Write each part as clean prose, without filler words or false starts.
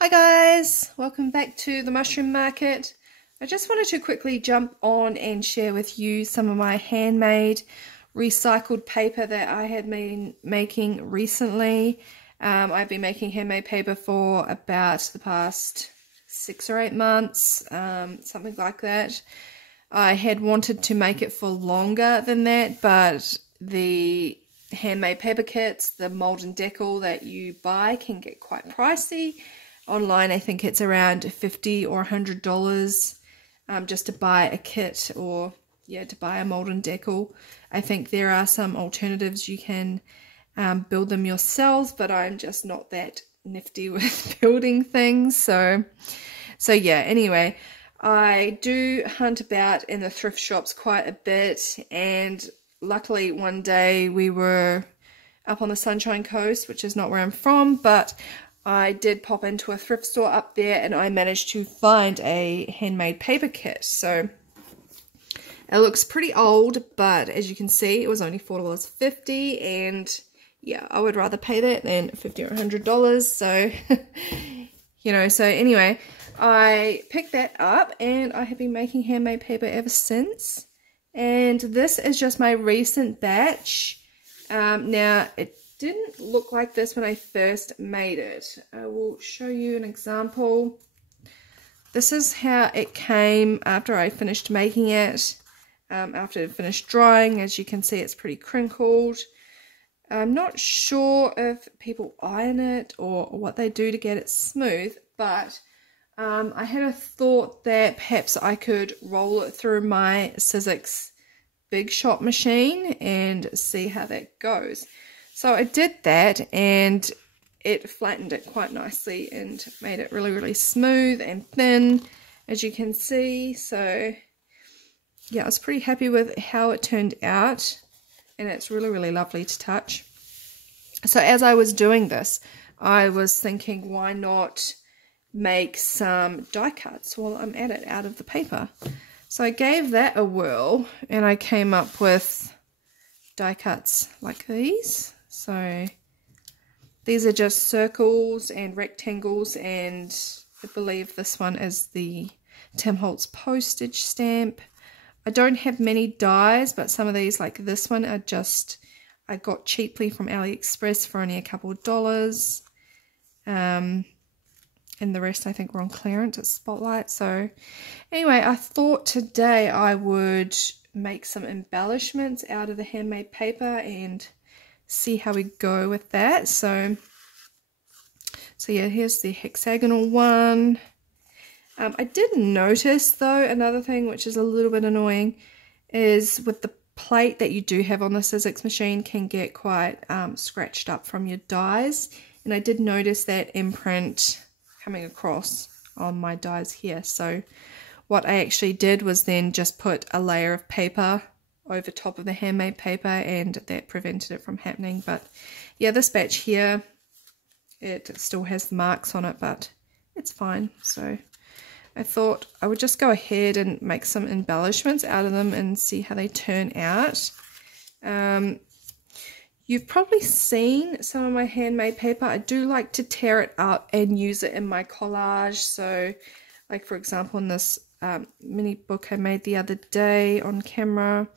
Hi guys, welcome back to the mushroom market. I just wanted to quickly jump on and share with you some of my handmade recycled paper that I had been making recently. I've been making handmade paper for about the past 6 or 8 months, something like that. I had wanted to make it for longer than that, but the handmade paper kits, the mold and decal that you buy can get quite pricey. Online, I think it's around $50 or $100 just to buy a kit or, to buy a mold and decal. I think there are some alternatives. You can build them yourselves, but I'm just not that nifty with building things. So yeah, anyway, I do hunt about in the thrift shops quite a bit, and luckily one day we were up on the Sunshine Coast, which is not where I'm from, but I did pop into a thrift store up there and I managed to find a handmade paper kit. So it looks pretty old, but as you can see, it was only $4.50, and yeah, I would rather pay that than $50 or $100. So, so anyway, I picked that up and I have been making handmade paper ever since. And this is just my recent batch. Now, it didn't look like this when I first made it. I will show you an example. This is how it came after I finished making it. After it finished drying, as you can see, it's pretty crinkled. I'm not sure if people iron it or what they do to get it smooth, but I had a thought that perhaps I could roll it through my Sizzix Big Shot machine and see how that goes. So I did that and it flattened it quite nicely and made it really, really smooth and thin, as you can see. So yeah, I was pretty happy with how it turned out, and it's really, really lovely to touch. So as I was doing this, I was thinking, why not make some die cuts while I'm at it out of the paper? So I gave that a whirl and I came up with die cuts like these. So these are just circles and rectangles, and I believe this one is the Tim Holtz postage stamp. I don't have many dies, but some of these, like this one, are just I got cheaply from AliExpress for only a couple of dollars. And the rest I think were on clearance at Spotlight. So anyway, I thought today I would make some embellishments out of the handmade paper and see how we go with that. So yeah, here's the hexagonal one. I did notice though, another thing which is a little bit annoying is with the plate that you do have on the Sizzix machine can get quite scratched up from your dies, and I did notice that imprint coming across on my dies here. So what I actually did was then just put a layer of paper over top of the handmade paper, and that prevented it from happening. But yeah, this batch here, it still has the marks on it, but it's fine. So I thought I would just go ahead and make some embellishments out of them and see how they turn out. You've probably seen some of my handmade paper. I do like to tear it up and use it in my collage. So like for example in this mini book I made the other day on camera,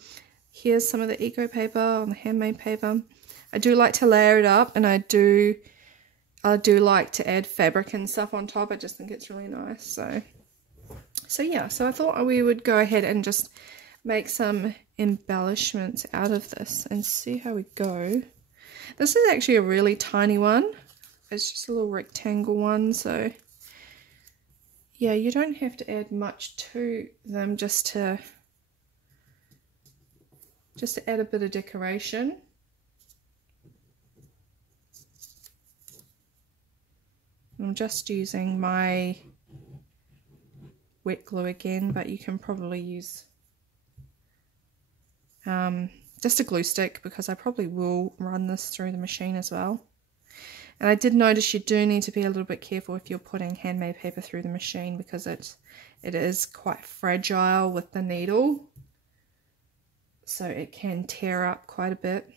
here's some of the eco paper on the handmade paper. I do like to layer it up, and I do like to add fabric and stuff on top. I just think it's really nice. So yeah, so I thought we would go ahead and just make some embellishments out of this and see how we go. This is actually a really tiny one. It's just a little rectangle one, so yeah, you don't have to add much to them, just to add a bit of decoration. I'm just using my wet glue again, but you can probably use just a glue stick, because I probably will run this through the machine as well. And I did notice you do need to be a little bit careful if you're putting handmade paper through the machine, because it is quite fragile with the needle, so it can tear up quite a bit.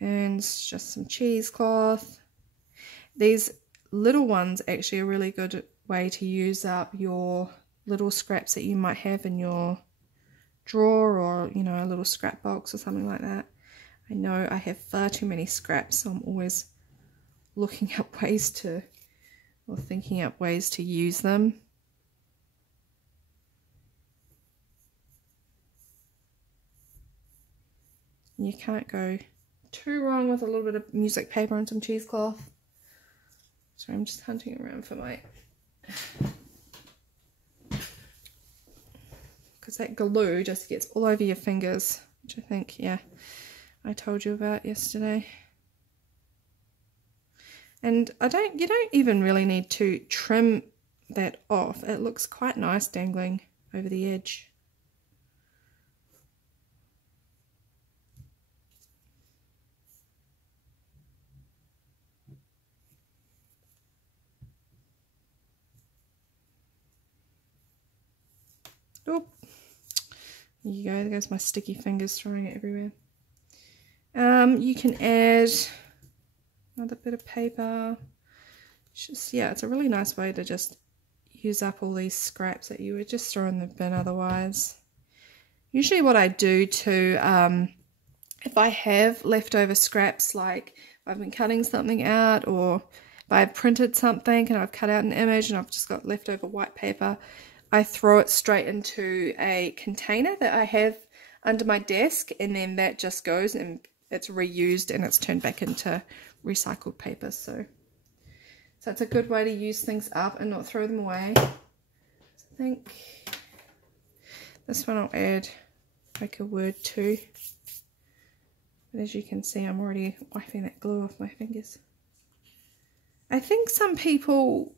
And just some cheesecloth. these little ones actually a really good way to use up your little scraps that you might have in your drawer, or you know, a little scrap box or something like that. I know I have far too many scraps, so I'm always looking up ways to, or thinking up ways to use them. You can't go too wrong with a little bit of music paper and some cheesecloth. So I'm just hunting around for my, because that glue just gets all over your fingers, which I think, yeah, I told you about yesterday. And you don't even really need to trim that off. It looks quite nice dangling over the edge. Oh, there you go. There goes my sticky fingers, throwing it everywhere. You can add another bit of paper. It's just, yeah, it's a really nice way to just use up all these scraps that you would just throw in the bin otherwise. Usually what I do too, if I have leftover scraps, like if I've been cutting something out, or if I've printed something and I've cut out an image and I've just got leftover white paper, I throw it straight into a container that I have under my desk, and then that just goes and it's reused and it's turned back into recycled paper. So it's a good way to use things up and not throw them away. So I think this one I'll add like a word to. But as you can see, I'm already wiping that glue off my fingers. I think some people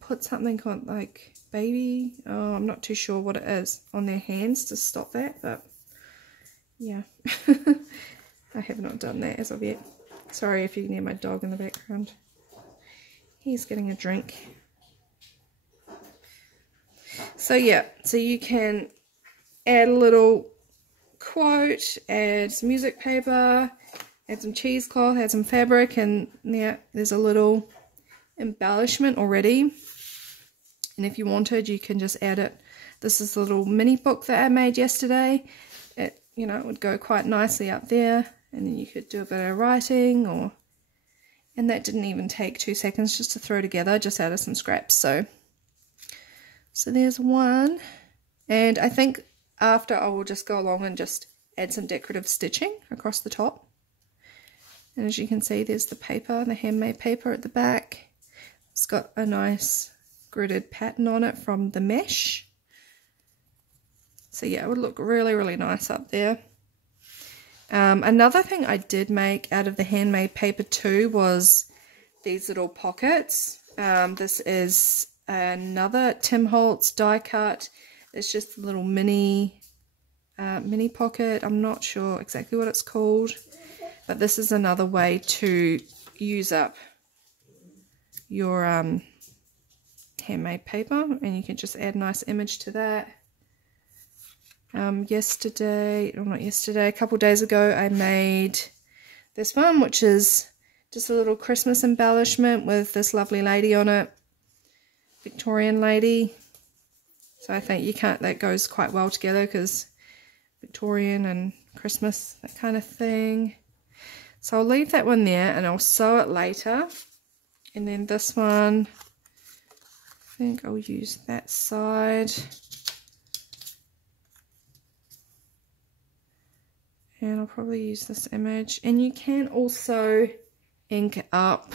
put something called like baby, oh, I'm not too sure what it is, on their hands to stop that, but yeah. I have not done that as of yet. Sorry if you can hear my dog in the background. He's getting a drink. So yeah, so you can add a little quote, add some music paper, add some cheesecloth, add some fabric, and yeah, there's a little embellishment already. And if you wanted, you can just add it. This is the little mini book that I made yesterday. It, you know, it would go quite nicely up there, and then you could do a bit of writing, or, and that didn't even take 2 seconds just to throw together, just out of some scraps. So there's one, and I think after I will just go along and just add some decorative stitching across the top. And as you can see, there's the paper, the handmade paper at the back. It's got a nice gridded pattern on it from the mesh. So yeah, it would look really, really nice up there. Another thing I did make out of the handmade paper too was these little pockets. This is another Tim Holtz die cut. It's just a little mini pocket. I'm not sure exactly what it's called, but this is another way to use up your handmade paper, and you can just add a nice image to that. A couple days ago, I made this one, which is just a little Christmas embellishment with this lovely lady on it, Victorian lady. So I think that goes quite well together, because Victorian and Christmas, that kind of thing. So I'll leave that one there and I'll sew it later. And then this one, I think I'll use that side. And I'll probably use this image. And you can also ink up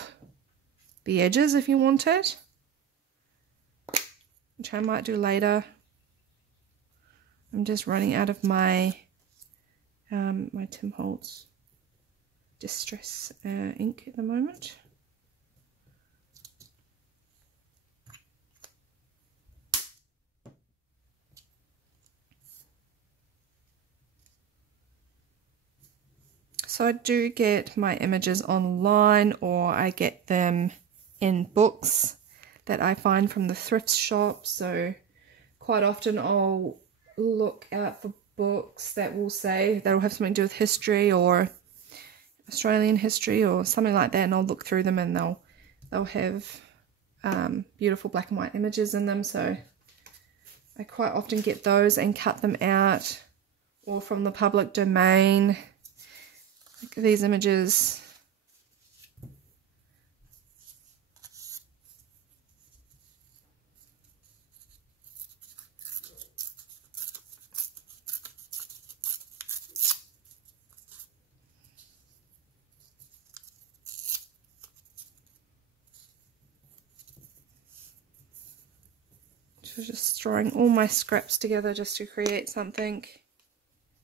the edges if you wanted, which I might do later. I'm just running out of my my Tim Holtz Distress ink at the moment. So I do get my images online, or I get them in books that I find from the thrift shop. So quite often I'll look out for books that will have something to do with history or Australian history or something like that, and I'll look through them and they'll they'll have beautiful black and white images in them, so I quite often get those and cut them out, or from the public domain. Look at these images. So just throwing all my scraps together just to create something.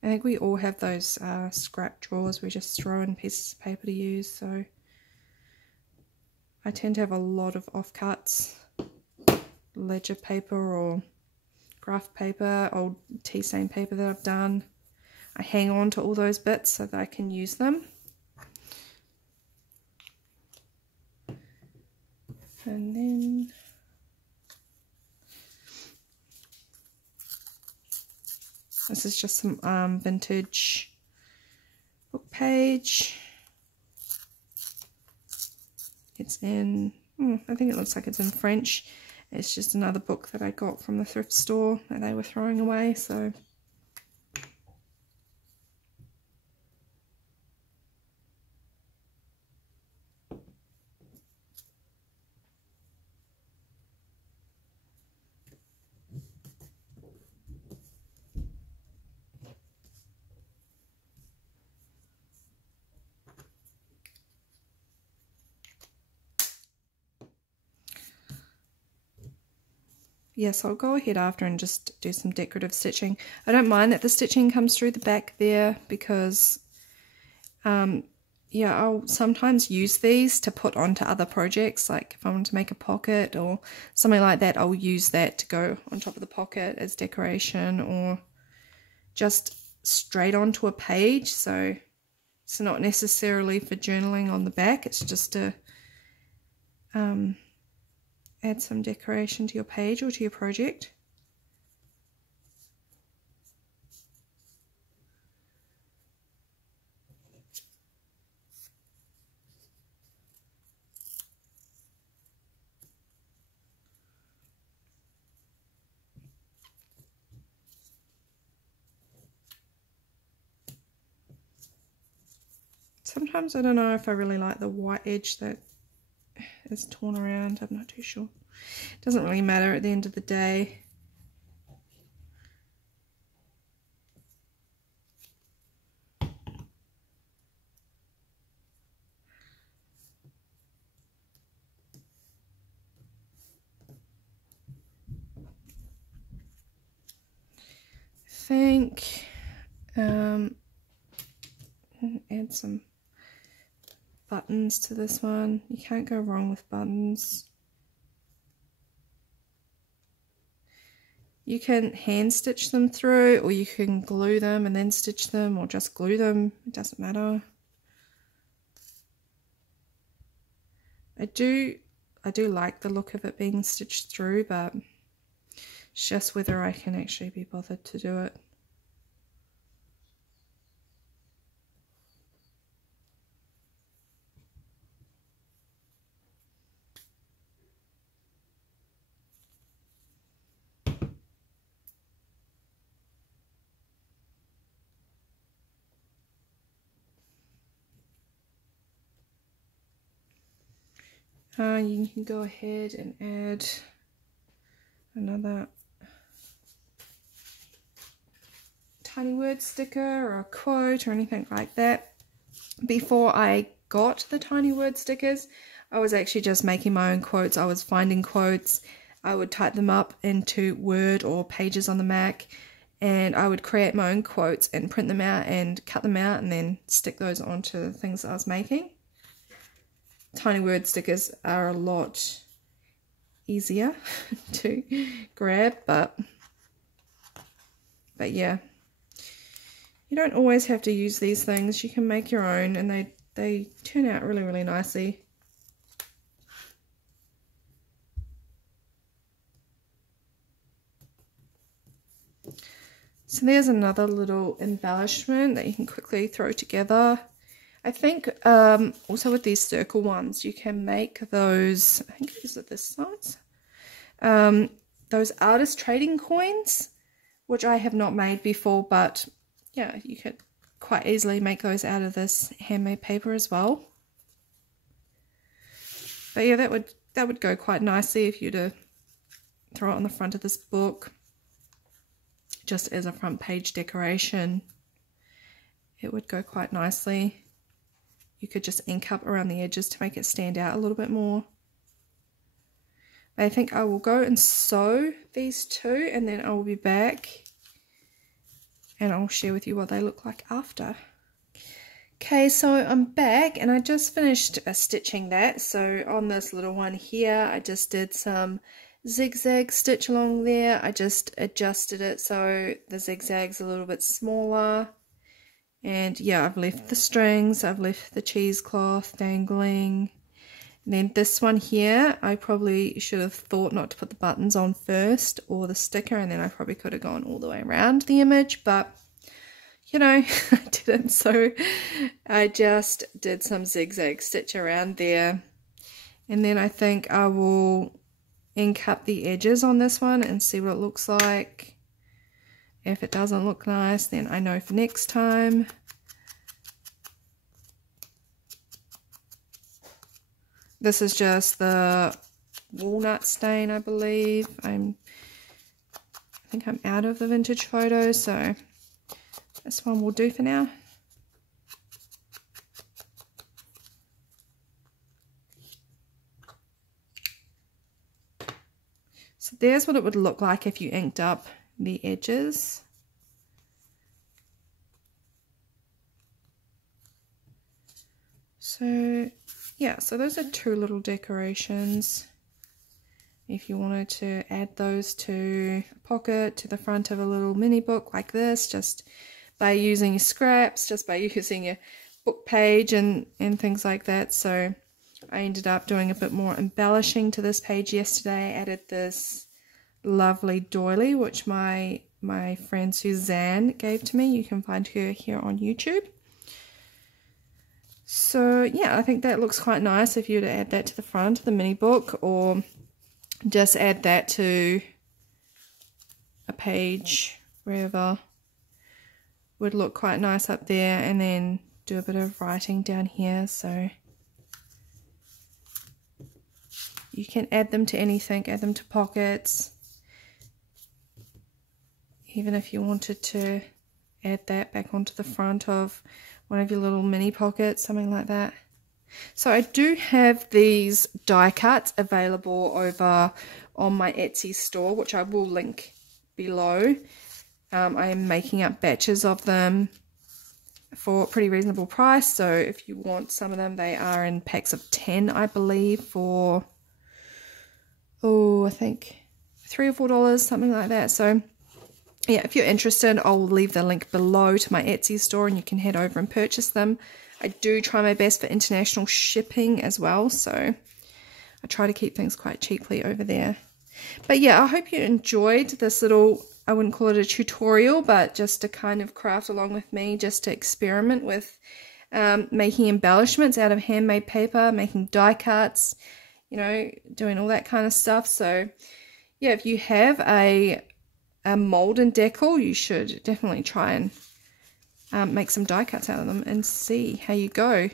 I think we all have those scrap drawers we just throw in pieces of paper to use, so I tend to have a lot of offcuts, ledger paper or graph paper, old tea stain paper that I've done. I hang on to all those bits so that I can use them. And then this is just some vintage book page. It's in, I think it looks like it's in French. It's just another book that I got from the thrift store that they were throwing away, so. Yes, I'll go ahead after and just do some decorative stitching. I don't mind that the stitching comes through the back there because, yeah, I'll sometimes use these to put onto other projects. Like if I want to make a pocket or something like that, I'll use that to go on top of the pocket as decoration, or just straight onto a page. So it's not necessarily for journaling on the back. It's just to add some decoration to your page or to your project. Sometimes I don't know if I really like the white edge that is torn around. I'm not too sure. It doesn't really matter at the end of the day. I think add some buttons to this one. You can't go wrong with buttons. You can hand stitch them through, or you can glue them and then stitch them, or just glue them. It doesn't matter. I do like the look of it being stitched through, but it's just whether I can actually be bothered to do it. You can go ahead and add another tiny word sticker or a quote or anything like that. Before I got the tiny word stickers, I was actually just making my own quotes. I was finding quotes, I would type them up into Word or Pages on the Mac, and I would create my own quotes and print them out and cut them out and then stick those onto the things I was making. Tiny word stickers are a lot easier to grab, but yeah, you don't always have to use these things. You can make your own, and they turn out really, really nicely. So there's another little embellishment that you can quickly throw together. I think also with these circle ones, you can make those, I think is it this size? Those artist trading coins, which I have not made before, but yeah, you could quite easily make those out of this handmade paper as well. But yeah, that would go quite nicely if you were to throw it on the front of this book, just as a front page decoration. It would go quite nicely. You could just ink up around the edges to make it stand out a little bit more. But I think I will go and sew these two, and then I will be back and I'll share with you what they look like after. Okay, so I'm back and I just finished stitching that. So on this little one here, I just did some zigzag stitch along there. I just adjusted it so the zigzag's a little bit smaller. And yeah, I've left the strings, I've left the cheesecloth dangling. And then this one here, I probably should have thought not to put the buttons on first or the sticker, and then I probably could have gone all the way around the image, but you know, I didn't, so I just did some zigzag stitch around there. And then I think I will ink up the edges on this one and see what it looks like. If it doesn't look nice, then I know for next time. This is just the walnut stain, I believe. I think I'm out of the vintage photos, so this one will do for now. So there's what it would look like if you inked up the edges. So yeah, so those are two little decorations. If you wanted to add those to a pocket, to the front of a little mini book like this, just by using your scraps, just by using your book page and things like that. So I ended up doing a bit more embellishing to this page yesterday. I added this lovely doily, which my friend Suzanne gave to me. You can find her here on YouTube. So yeah, I think that looks quite nice if you were to add that to the front of the mini book, or just add that to a page wherever. Would look quite nice up there, and then do a bit of writing down here. So you can add them to anything, add them to pockets. Even if you wanted to add that back onto the front of one of your little mini pockets, something like that. So I do have these die cuts available over on my Etsy store, which I will link below. I am making up batches of them for a pretty reasonable price. So if you want some of them, they are in packs of 10, I believe, for, oh, I think $3 or $4, something like that. So yeah, if you're interested, I'll leave the link below to my Etsy store and you can head over and purchase them. I do try my best for international shipping as well, so I try to keep things quite cheaply over there. But yeah, I hope you enjoyed this little, I wouldn't call it a tutorial, but just to kind of craft along with me, just to experiment with making embellishments out of handmade paper, making die cuts, you know, doing all that kind of stuff. So yeah, if you have a mold and decal, you should definitely try and make some die cuts out of them and see how you go.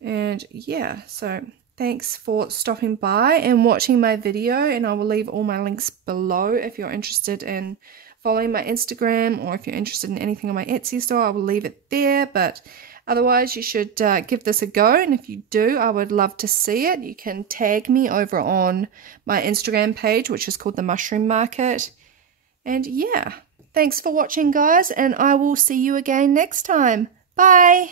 And yeah, so thanks for stopping by and watching my video, and I will leave all my links below if you're interested in following my Instagram, or if you're interested in anything on my Etsy store, I will leave it there. But otherwise, you should give this a go, and if you do, I would love to see it. You can tag me over on my Instagram page, which is called The Mushroom Market. And yeah, thanks for watching, guys, and I will see you again next time. Bye!